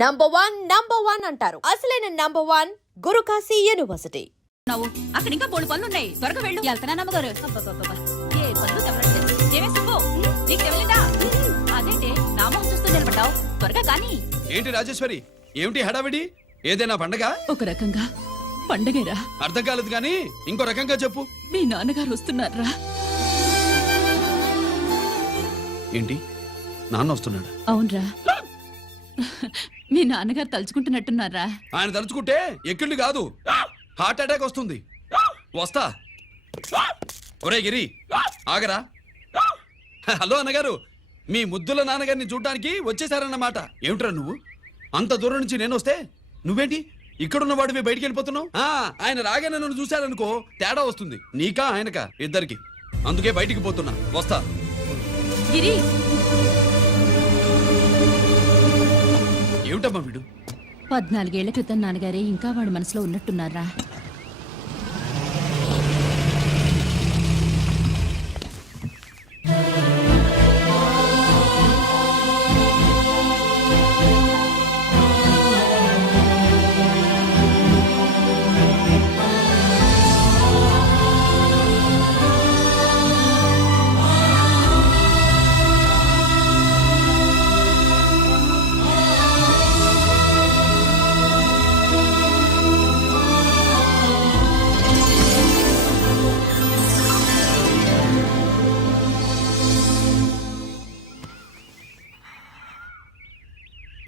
Number one అంటారు. అసలైన number 1 Guru Kashi university. అక్కడ ఇంకా 3 పనులు ఉన్నాయి, త్వరగా వెళ్ళు. వెళ్తానా నమ్మగారు? ఏ పనులు తెవరండి. ఏమే సుబ్బు, నీకు తెవలేదా? అదేంటే నామం చూస్తూ నిలబడ్డావు, త్వరగా కానీ. ఏంటి రాజేశ్వరి, ఏమిటి హడావిడి? ఏదైనా పండగ? ఒక రకంగా పండగేరా. అర్థం కాలేదు కానీ ఇంకో రకంగా చెప్పు. మీ నాన్నగారు వస్తున్నారా? ఏంటి, నాన్న వస్తున్నాడు? అవునరా, మీ నాన్నగారు తలుచుకుంటున్నట్టున్నారా? ఆయన తలుచుకుంటే ఎక్కిళ్ళు కాదు, హార్ట్ అటాక్ వస్తుంది. వస్తా. ఒరే గిరి, ఆగరా. హలో అన్నగారు, మీ ముద్దుల నాన్నగారిని చూడ్డానికి వచ్చేసారన్నమాట. ఏమిట్రా నువ్వు? అంత దూరం నుంచి నేను వస్తే నువ్వేంటి ఇక్కడున్న వాడివి బయటికి వెళ్ళిపోతున్నావు? ఆయన రాగానే నన్ను చూశాడనుకో తేడా వస్తుంది, నీకా ఆయనకా ఇద్దరికి. అందుకే బయటికి పోతున్నా, వస్తా. గిరి, ఏమిటమ్మా వీడు? 14 ఏళ్ల క్రితం నాన్నగారే ఇంకా వాడి మనసులో ఉన్నట్టున్నారా?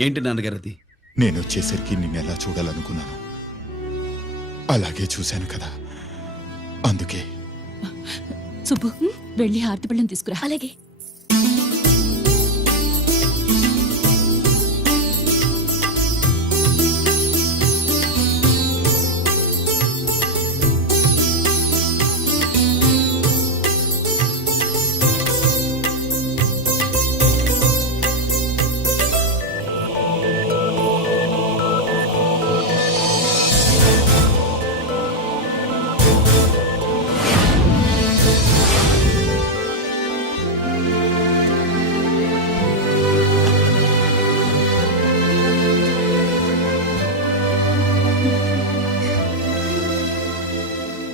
ఏంటి నాన్నగారు అది? నేను వచ్చేసరికి నిన్నెలా చూడాలనుకున్నాను, అలాగే చూశాను కదా, అందుకే. సుబ్బు, వెళ్ళి హారతి పళ్ళని తీసుకురా. అలాగే.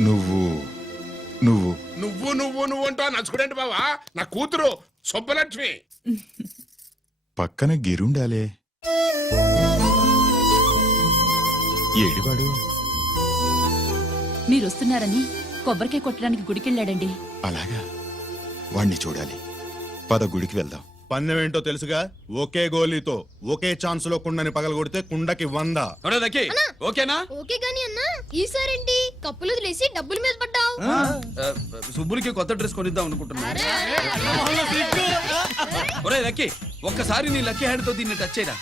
నువ్వు నువ్వు నువ్వు నువ్వు నువ్వు అంటా నచ్చుకునేంటి బావా? నా కూతురు సుబ్బలక్ష్మి. పక్కన గిరుండాలే. ఏడివాడు? మీరు వస్తున్నారని కొబ్బరికాయ కొట్టడానికి గుడికెళ్ళాడండి. అలాగా, వాణ్ణి చూడాలి. పద, గుడికి వెళ్దాం. పందెం ఏంటో తెలుసుగా, ఒకే గోలీతో ఒకే ఛాన్స్ లో కుండని పగలగొడితే కుండకి 100. ఓకేనా? ఓకే గాని అన్నా, ఈసారేంటి కప్పులు వదిలేసి డబ్బుల మీద పడ్డావు? సుబ్బులకి కొత్త డ్రెస్ కొనిద్దాం అనుకుంటున్నా. ఒరే లక్కీ, ఒక్కసారి నీ లక్కీ హ్యాండ్ తో దీన్ని టచ్ చేయరా.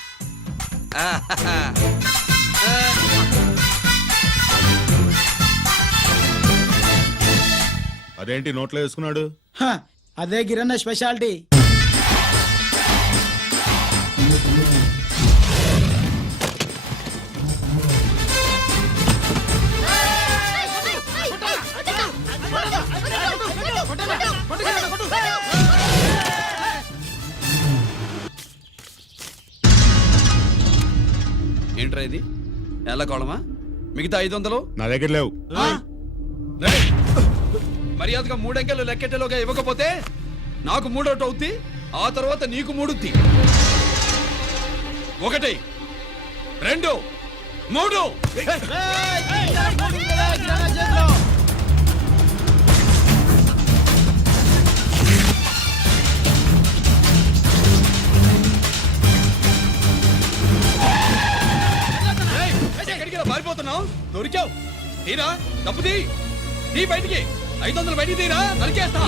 అదేంటి నోట్లో వేసుకున్నాడు? అదే గిరన్న స్పెషాలిటీ. ఏంట్రా ఇది? ఎలా కోళమా? మిగతా 500 నా దగ్గర లేవు. మర్యాదగా 3 అంకెలు లెక్కెట్టలోగా ఇవ్వకపోతే నాకు 3 అవుద్ది, ఆ తర్వాత నీకు 3. 1 2 3. ఎక్కడికి పారిపోతున్నావు? దొరికావు. తీరా, తప్పు తీ బయటికి. 500 బయటికి తీరా, నరికేస్తా.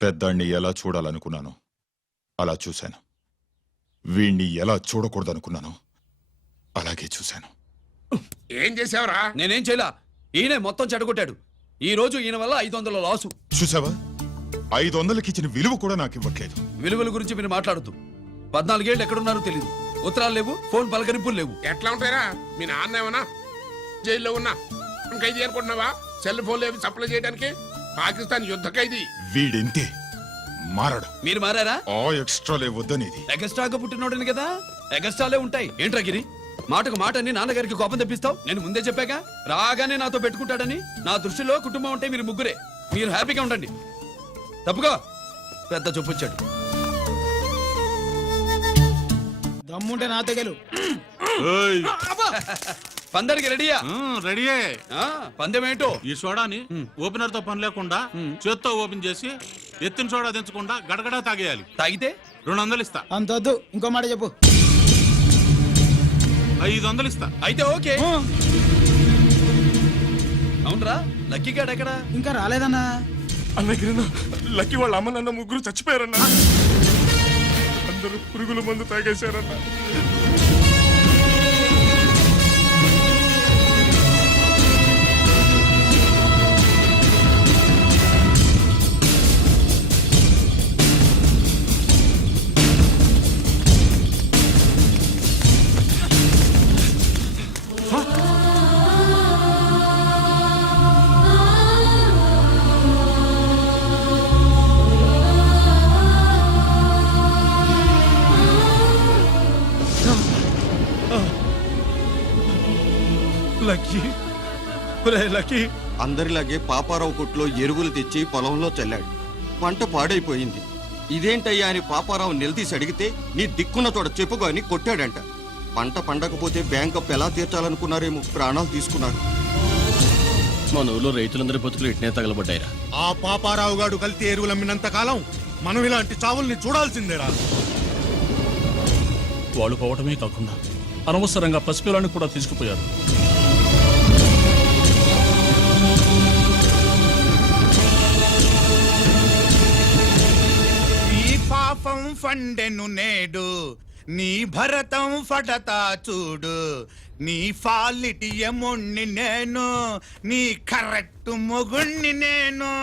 పెద్దాన్ని ఎలా చూడాలనుకున్నాను అలా చూశాను, వీణ్ణి ఎలా చూడకూడదనుకున్నాను అలాగే చూశాను. ఏం చేసావురా? నేనేం చేయలా, ఈయనే మొత్తం చెడగొట్టాడు. ఈ రోజు ఈయన వల్ల 500 లాసు. చూసావా 500కి ఇచ్చిన విలువ కూడా నాకు ఇవ్వట్లేదు. విలువల గురించి మీరు మాట్లాడుతూ 14 ఏళ్ళు ఎక్కడున్నారో తెలియదు. ఉత్తరాలు లేవు, ఫోన్ పలకరింపులు లేవు. ఎట్లా ఉంటారా మీ నాన్న ఏమన్నా జైల్లో ఉన్నా ఖైదీ అనుకుంటున్నావా? సెల్ ఫోన్ లేవి సప్లై చేయడానికి పాకిస్తాన్ యుద్ధ ఖైదీ. వీడింతే మారడు. మీరు మారారా? ఆ ఎక్స్ట్రాలే వద్దనేది. ఎగస్ట్రాగా పుట్టినోడని కదా, ఎగస్ట్రాలే ఉంటాయి. ఏంట్రా గిరి, మాటకు మాట అని నాన్నగారికి కోపం తెప్పిస్తావు? నేను ముందే చెప్పాగా రాగానే నాతో పెట్టుకుంటాడని. నా దృష్టిలో కుటుంబం అంటే మీరు ముగ్గురే. మీరు హ్యాపీగా ఉండండి. తప్పుగా పెద్ద చొప్పొచ్చాడు. దమ్ముంటే నాతో గెలు. పందానికి రెడీయా? రెడీయే. పందెం ఏంటో? ఈ సోడాని ఓపెనర్ తో పని లేకుండా చేత్తో ఓపెన్ చేసి ఎత్తిన సోడా దించకుండా గడగడా తాగేయాలి. తాగితే 200 ఇస్తా. అంతొద్దు, ఇంకో మాట చెప్పు. 500 ఇస్తా. అయితే ఓకే. అవునరా, లక్కీ గాడు ఎక్కడా? ఇంకా రాలేదన్నా. అన్నగిరిన లక్కీ వాళ్ళ అమ్మ నాన్న ముగ్గురు చచ్చిపోయారన్నా. అందరూ పురుగుల మందు తాగేశారన్నా. Lucky, lucky. అందరిలాగే పాపారావు కొట్లో ఎరువులు తెచ్చి పొలంలో చల్లాడు. పంట పాడైపోయింది. ఇదేంటయ్యా అని పాపారావు నిలదీసి అడిగితే నీ దిక్కున్న తోట చెప్పుకో అని కొట్టాడంట. పంట పండకపోతే బ్యాంక్ అప్పు ఎలా తీర్చాలనుకున్నారేమో ప్రాణాలు తీసుకున్నారు. మన ఊళ్ళో రైతులందరి బతుకులు ఇట్నే తగలబడ్డాయిరా. ఆ పాపారావు గాడు కల్తీ ఎరువులు అమ్మినంత కాలం మనం ఇలాంటి చావుల్ని చూడాల్సిందేరా. వాళ్ళు పోవటమే కాకుండా అనవసరంగా పసిపిల్లని కూడా తీసుకుపోయారు. ఈ పాపం ఫండెను నేడు, నీ భరతం ఫటతా చూడు. నీ ఫాలిటి ఎముణ్ణి నేను, నీ కరెక్ట్ మొగుణ్ణి నేను.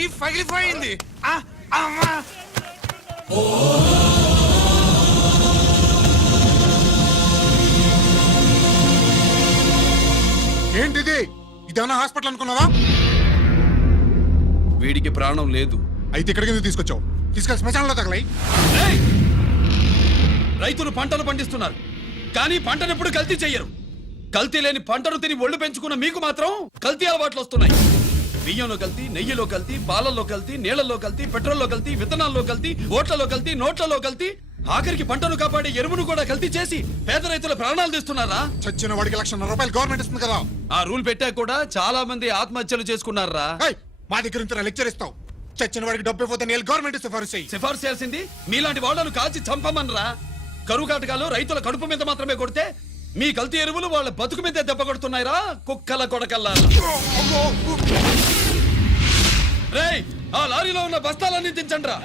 ఈ పగిలిపోయింది. అమ్మా ఏంటిది? ఇదేమన్నా హాస్పిటల్ అనుకున్నావా? వీడికి ప్రాణం లేదు. అయితే ఇక్కడికి ఎందుకు తీసుకొచ్చావు? తీసుకెళ్ళి శ్మశానంలో తగలై. ఏయ్! రైతులు పంటలు పండిస్తున్నారు, కానీ పంటను ఎప్పుడు కల్తీ చెయ్యరు. కల్తీ లేని పంటను తిని ఒళ్ళు పెంచుకున్న మీకు మాత్రం కల్తీ అలవాట్లు వస్తున్నాయి. బియ్యంలో కల్తీ, నెయ్యిలో కల్తీ, పాలల్లో కల్తీ, నీళ్లలో కల్తీ, పెట్రోల్లో కల్తీ, విత్తనాల్లో కల్తీ, ఓట్లలో కల్తీ, నోట్లలో కల్తీ, ఆఖరికి పంటను కాపాడే ఎరువును కూడా కల్తీ చేసి పేద రైతుల ప్రాణాలు తీస్తున్నారా? చచ్చిన వాడికి ₹1,00,000 గవర్నమెంట్ ఇస్తుంది కదా. ఆ రూల్ పెట్టాక కూడా చాలా మంది ఆత్మహత్యలు చేసుకున్నారా? ఏయ్, మా దగ్గర ఇంత లెక్చర్ ఇస్తావు. చచ్చిన వాడికి డబ్బు ఇవ్వతే నేను గవర్నమెంట్ సిఫారసు చెయ్యి. సిఫార్సు చేయాల్సింది మీలాంటి వాళ్ళను కాల్చి చంపమనరా? కరువు కాటకాలు రైతుల కడుపు మీద మాత్రమే కొడితే మీ కల్తీ ఎరువులు వాళ్ళ బతుకు మీద దెబ్బ కొడుతున్నాయిరా కుక్కల కొడకల్లా. రేయ్, ఆ లారీలో ఉన్న బస్తాలన్నీ దించండ్రా.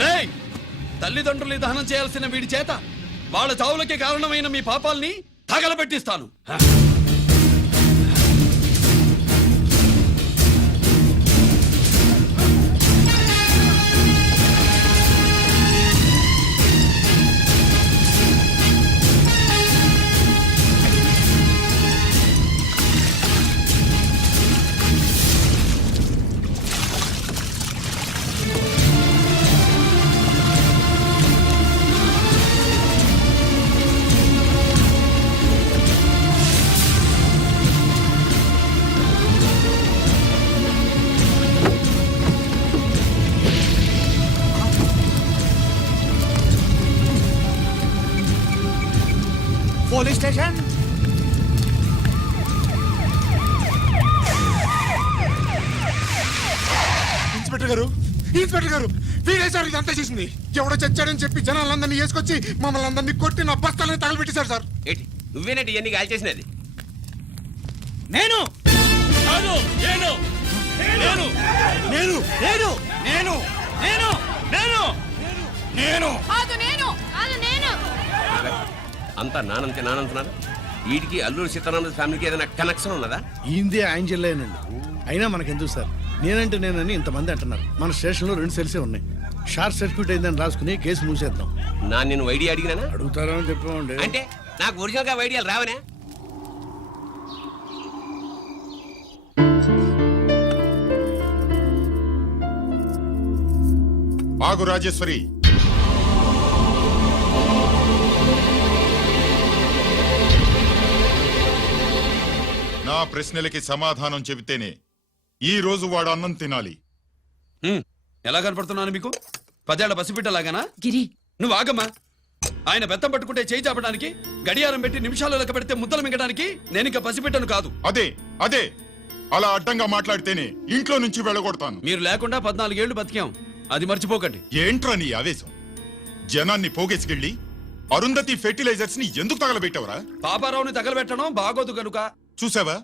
రేయ్, తల్లిదండ్రులు దహనం చేయాల్సిన వీడి చేత వాళ్ళ చావులకి కారణమైన మీ పాపాల్ని తగలబెట్టిస్తాను. Police station. ఇన్స్పెక్టర్ గారు, ఇన్స్పెక్టర్ గారు, వీడే సార్ ఇదంతా చేసింది. ఎవడో చచ్చాడని చెప్పి జనాలందరినీ వేసుకొచ్చి మమ్మల్ని అందరినీ కొట్టి నా బస్తాలని తగలబెట్టేశారు సార్. ఏంటి నువ్వేనండి ఇవన్నీ గాలి చేసినది? నేను కాదు, నేను నేను నేను నేను నేను నేను నేను నేను కాదు నేను కాదు నేను అంతా నానంతే నానంటున్నారు. వీటికి అల్లూరి సీతారామరాజు ఫ్యామిలీకి ఏదైనా కనెక్షన్ ఉన్నదా? ఈందే ఆయన జిల్లానండి. అయినా మనకెందుకు సార్, నేనంటే నేనని ఇంతమంది అంటున్నారు. మన స్టేషన్లో 2 సెల్సే ఉన్నాయి. షార్ట్ సర్క్యూట్ అయిందని రాసుకుని కేసు మూసేద్దాం. నేను ఐడియా అడిగినానా? అడుగుతారా అని చెప్పామండి. అంటే నాకు ఒరిజినల్ గా ఐడియాలు రావనే? ఆగు రాజేశ్వరి. నా ప్రశ్నలకి సమాధానం చెబితేనే ఈ రోజు వాడు అన్నం తినాలి. ఎలా కనపడుతున్నాను మీకు? 10 ఏళ్ల పసిబిడ్డలాగానా? గిరి, నువ్వు ఆగమ్మా. ఆయన బెత్తం పట్టుకుంటే చేయి చాపడానికి, గడియారం పెట్టి నిమిషాలు లెక్క పెడితే ముద్దలు మింగడానికి నేను ఇంకా పసిబిడ్డను కాదు. అదే అదే అలా అడ్డంగా మాట్లాడితేనే ఇంట్లో నుంచి వెళ్ళగొడతాను. మీరు లేకుండా 14 ఏళ్లు బతికాం, అది మర్చిపోకండి. ఏంట్రా నీ ఆవేశం? జనాన్ని పోగేసుకెళ్ళి అరుంధతి ఫెర్టిలైజర్స్ ని ఎందుకు తగలబెట్టావరా? పాపారావుని తగలబెట్టడం బాగోదు గనుక. చూసావా,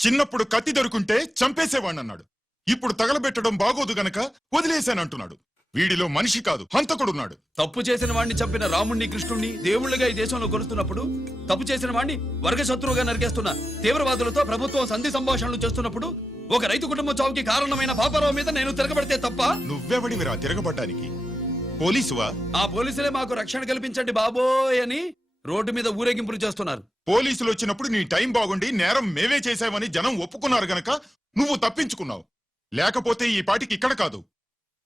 చిన్నప్పుడు కత్తి దొరుకుంటే చంపేసేవాణ్ణన్నాడు. ఇప్పుడు తగలబెట్టడం బాగోదు గనక వదిలేశానంటున్నాడు. వీడిలో మనిషి కాదు, హంతకుడున్నాడు. తప్పు చేసిన వాడిని చంపిన రాముణ్ణి, కృష్ణుణ్ణి దేవుళ్ళుగా ఈ దేశంలో కొలుస్తున్నప్పుడు, తప్పు చేసిన వాడిని వర్గ శత్రువుగా నరికేస్తున్న తీవ్రవాదులతో ప్రభుత్వం సంధి సంభాషణలు చేస్తున్నప్పుడు, ఒక రైతు కుటుంబం చావుకి కారణమైన పాపారావు మీద నేను తిరగబడితే తప్ప? నువ్వెవడివిరా తిరగబడ్డానికి? పోలీసువా? ఆ పోలీసులే మాకు రక్షణ కల్పించండి బాబోయ్ అని రోడ్డు మీద ఊరేగింపులు చేస్తున్నారు. పోలీసులు వచ్చినప్పుడు నీ టైం బాగుండి నేరం మేవే చేశావని జనం ఒప్పుకున్నారు గనక నువ్వు తప్పించుకున్నావు. లేకపోతే ఈ పాటికి ఇక్కడ కాదు,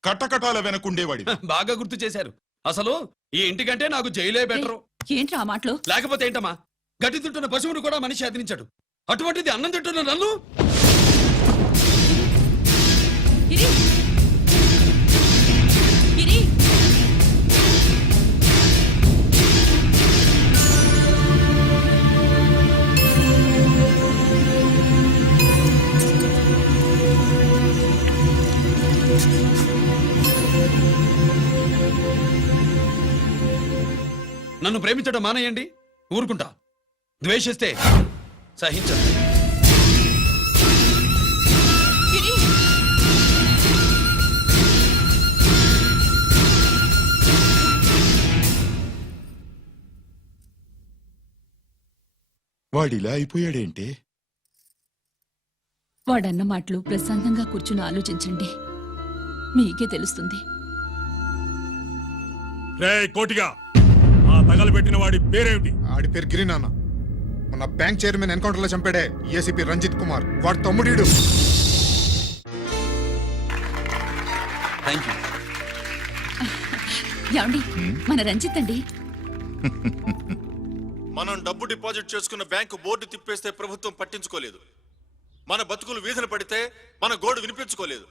కటకటాల వెనకుండేవాడి. బాగా గుర్తు చేశారు. అసలు ఈ ఇంటికంటే నాకు జైలే బెటరు. ఏంట్రా ఆ మాటలు? లేకపోతే ఏంటమ్మా, గడ్డి తింటున్న పశువును కూడా మనిషి అదిరించాడు. అటువంటిది అన్నం తింటున్న నన్ను. గిరి, గిరి, నన్ను ప్రేమించడం మానేయండి, ఊరుకుంటా. ద్వేషిస్తే సహించండి. గిరి. వాడిలా అయిపోయాడేంటే? వాడన్న మాటలు ప్రశాంతంగా కూర్చుని ఆలోచించండి, మీకే తెలుస్తుంది. రే కోటిగా, ఆ తగలబెట్టిన వాడి పేరేమిటి? ఆడి పేరు గిరి నాన్న. మన బ్యాంక్ చైర్మన్ ఎన్కౌంటర్ లో చంపాడే ఏసీపీ రంజిత్ కుమార్, వాడి తమ్ముడీడు. Thank you. ఏమండి, మన రంజిత్ అండి. మనం డబ్బు డిపాజిట్ చేసుకున్న బ్యాంకు బోర్డు తిప్పేస్తే ప్రభుత్వం పట్టించుకోలేదు. మన బతుకులు వీధులు పడితే మన గోడు వినిపించుకోలేదు.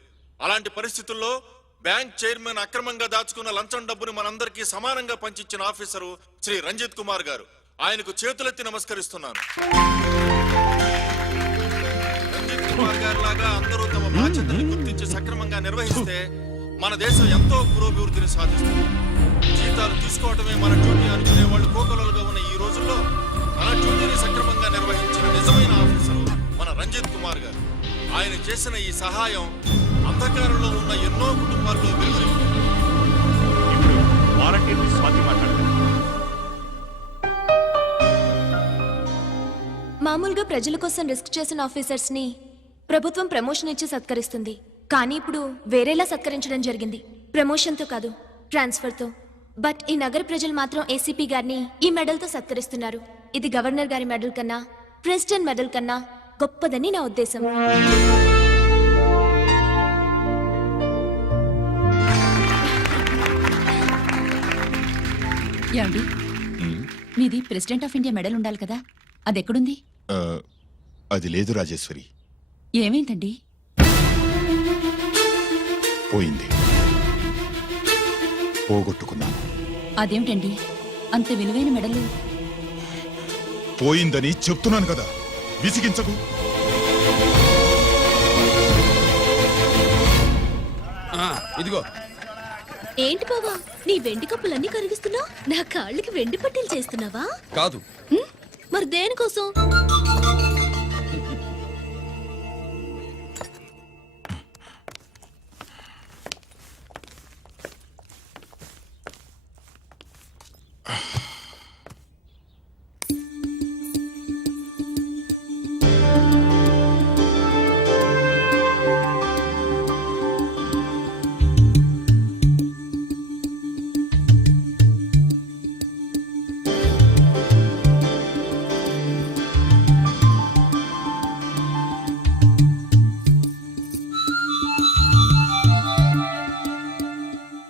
అలాంటి పరిస్థితుల్లో బ్యాంక్ చైర్మన్ అక్రమంగా దాచుకున్న లంచం డబ్బును మనందరికీ సమానంగా పంచిచ్చిన ఆఫీసరు శ్రీ రంజిత్ కుమార్ గారు. ఆయనకు చేతులెత్తి నమస్కరిస్తున్నాను. రంజిత్ కుమార్ గారి లాగా అందరూ తమ బాధ్యతల్ని గుర్తించి సక్రమంగా నిర్వహిస్తే మన దేశం ఎంతో పురోభివృద్ధిని సాధిస్తుంది. జీతాలు తీసుకోవటమే మన డ్యూటీ అనుకునే వాళ్ళు కోకొలలుగా ఉన్న ఈ రోజుల్లో మన డ్యూటీని సక్రమంగా నిర్వహించిన నిజమైన ఆఫీసరు మన రంజిత్ కుమార్ గారు. ఆయన చేసిన ఈ సహాయం అంధకారంలో ఉన్న ఎన్నో కుటుంబాల్లో వెలుగుని మామూలుగా ప్రజల కోసం రిస్క్ చేసిన ఆఫీసర్స్ ని ప్రభుత్వం ప్రమోషన్ ఇచ్చి సత్కరిస్తుంది. కానీ ఇప్పుడు వేరేలా సత్కరించడం జరిగింది. ప్రమోషన్తో కాదు, ట్రాన్స్ఫర్తో. బట్ ఈ నగర ప్రజలు మాత్రం ఏసీపీ గారిని ఈ మెడల్తో సత్కరిస్తున్నారు. ఇది గవర్నర్ గారి మెడల్ కన్నా, ప్రెసిడెంట్ మెడల్ కన్నా గొప్పదని నా ఉద్దేశం. ఏమండి, మీది ప్రెసిడెంట్ ఆఫ్ ఇండియా మెడల్ ఉండాలి కదా, అది ఎక్కడుంది? అది లేదు రాజేశ్వరి, ఏమైందండి? పోయింది, పోగొట్టుకున్నాను. అదేమిటండి అంత విలువైన మెడలు? పోయిందని చెప్తున్నాను కదా, విసిగించకు. ఇదిగో. ఏంటి బావా, నీ వెండి కప్పులన్నీ కరిగిస్తున్నావు? నా కాళ్ళకి వెండి పట్టీలు చేస్తున్నావా? కాదు. మరి దేనికోసం?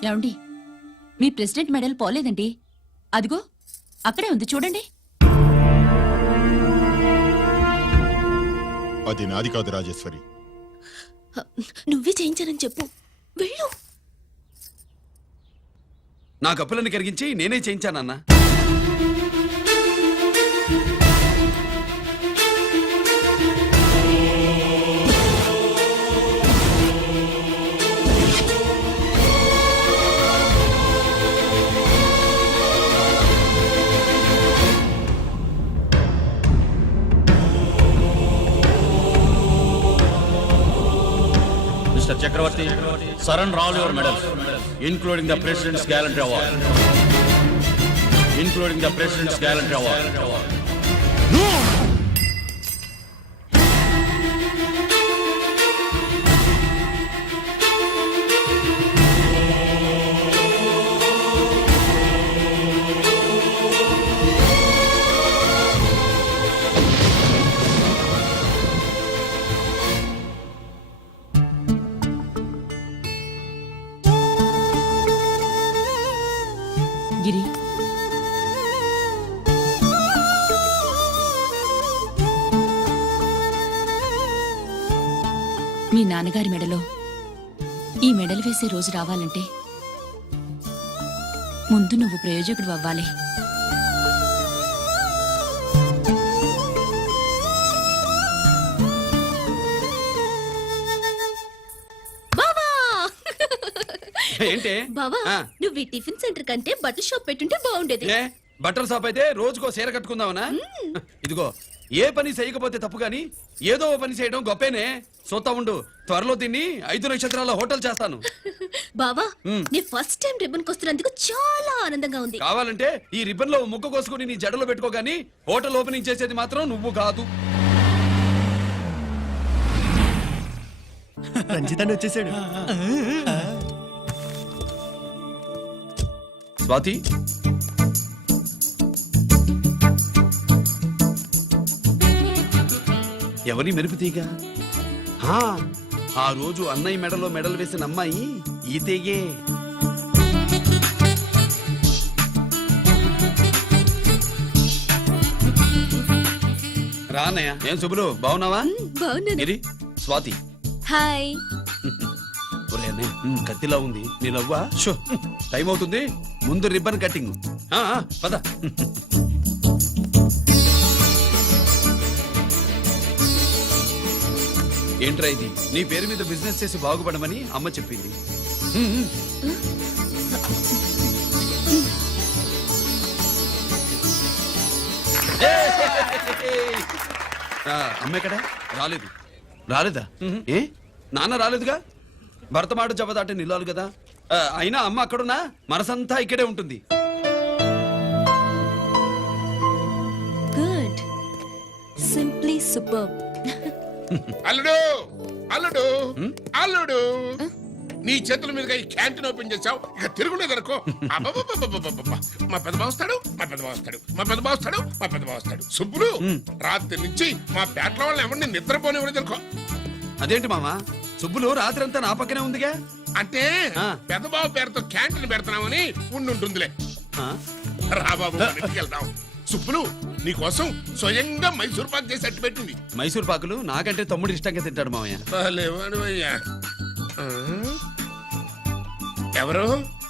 ఏమండి, మీ ప్రెసిడెంట్ మెడల్ పోలేదండి. అదిగో అక్కడే ఉంది, చూడండి. అది నాది కాదు రాజేశ్వరి. నువ్వే చేయించానని చెప్పు, వెళ్ళు. నా కప్పులను కరిగించి నేనే చేయించానన్నా. Mr. Chakravarti, surrender all your medals, including the President's Gallantry Award. Including the President's Gallantry Award. గిరి, మీ నాన్నగారి మెడలో ఈ మెడల్ వేసే రోజు రావాలంటే ముందు నువ్వు ప్రయోజకుడు అవ్వాలి. ఏంటి? బావా, ఆ. నువ్వు ఈ టిఫిన్ సెంటర్ కంటే బట్టల షాప్ పెట్టుంటే బాగుండేది. ఏ బట్టల షాప్ అయితే రోజుకో చీర కట్టుకుందామనా? ఇదిగో, ఏ పని చేయకపోతే తప్పు గాని ఏదో ఓ పని చేయడం గొప్పేనే. సోతా ఉండు, త్వరలో దీన్ని 5 నక్షత్రాల హోటల్ చేస్తాను. బావా, నీ ఫస్ట్ టైం రిబ్బన్ కొస్తున్నందుకు చాలా ఆనందంగా ఉంది. కావాలంటే ఈ రిబ్బన్ లో ముక్క కోసుకుని నీ జడలో పెట్టుకోగాని హోటల్ ఓపెనింగ్ చేసేది మాత్రం నువ్వు కాదు. రంజితాన్ని వచ్చేసాడు. స్వాతి, ఎవరి మెరుపు తీగ? ఆ రోజు అన్నయ్య మెడలో మెడలు వేసిన అమ్మాయి ఈ తీగే. రా అన్నయ్య. ఏం శుభ్రు బాగున్నావా? బాగున్నాను. గిరి, స్వాతి. హాయ్. ఒరే అన్నయ్య, కత్తిలా ఉంది నీ నవ్వా? షో, టైం అవుతుంది, ముందు రిబ్బన్ కట్టింగ్. పద. ఏంట్రా ఇది? నీ పేరు మీద బిజినెస్ చేసి బాగుపడమని అమ్మ చెప్పింది. అమ్మ ఎక్కడ? రాలేదు. రాలేదా? ఏ నాన్న రాలేదుగా? భర్త మాట జబదాటే నిల్లాలి కదా. అయినా అమ్మ అక్కడున్నా మనసంతా ఇక్కడే ఉంటుంది. గుడ్. Simply super. అల్లుడు అల్లుడు అల్లుడు నీ చేతుల మీదుగా ఈ క్యాంటీన్ ఓపెన్ చేసావు, ఇక తిరుగులేదనుకో. మా పెద్ద బావస్తాడు, మా పెద్ద బావస్తాడు, మా పెద్ద బావస్తాడు, మా పెద్ద బావస్తాడు. సుబ్బులు రాత్రి నుంచి మా పేటల వాళ్ళని ఎవరిని నిద్రపోనివ్వలేదనుకో. అదేంటి మామ, సుబ్బులు రాత్రంతా నా పక్కనే ఉందిగా. అంటే పెద్ద బావ పేరుతో క్యాంటీన్ పెడుతున్నామని ఉండుంటుందిలే. రా బాబు, మన ఇంటికి వెళ్దాం. సుబ్బులు నీకోసం స్వయంగా మైసూర్ పాక్ చేసి అట్టు పెట్టింది. మైసూర్ పాకులు నాకంటే తమ్ముడు ఇష్టంగా తింటాడు మామయ్య. ఎవరు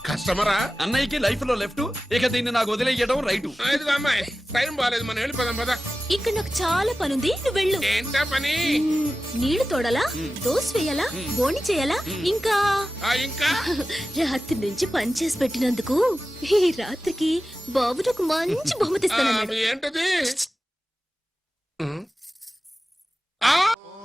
కస్టమరా? అన్నయ్యకి లైఫ్ లో లెఫ్ట్, ఇక దీన్ని నాకు వదిలేయడం రైటు. అమ్మాయి టైం బాగాలేదు, మనం వెళ్ళిపోదాం పదా. ఇక్కడ నాకు చాలా పనుంది, నువ్వు వెళ్ళు. ఏంటా పని? నీళ్లు తోడాలా, దోశ వేయాలా, బోని చేయాలా, ఇంకా ఇంకా రాత్రి నుంచి పని చేసి పెట్టినందుకు ఈ రాత్రికి బాబు నాకు మంచి బహుమతి ఇస్తానన్నాడు. ఏంటది?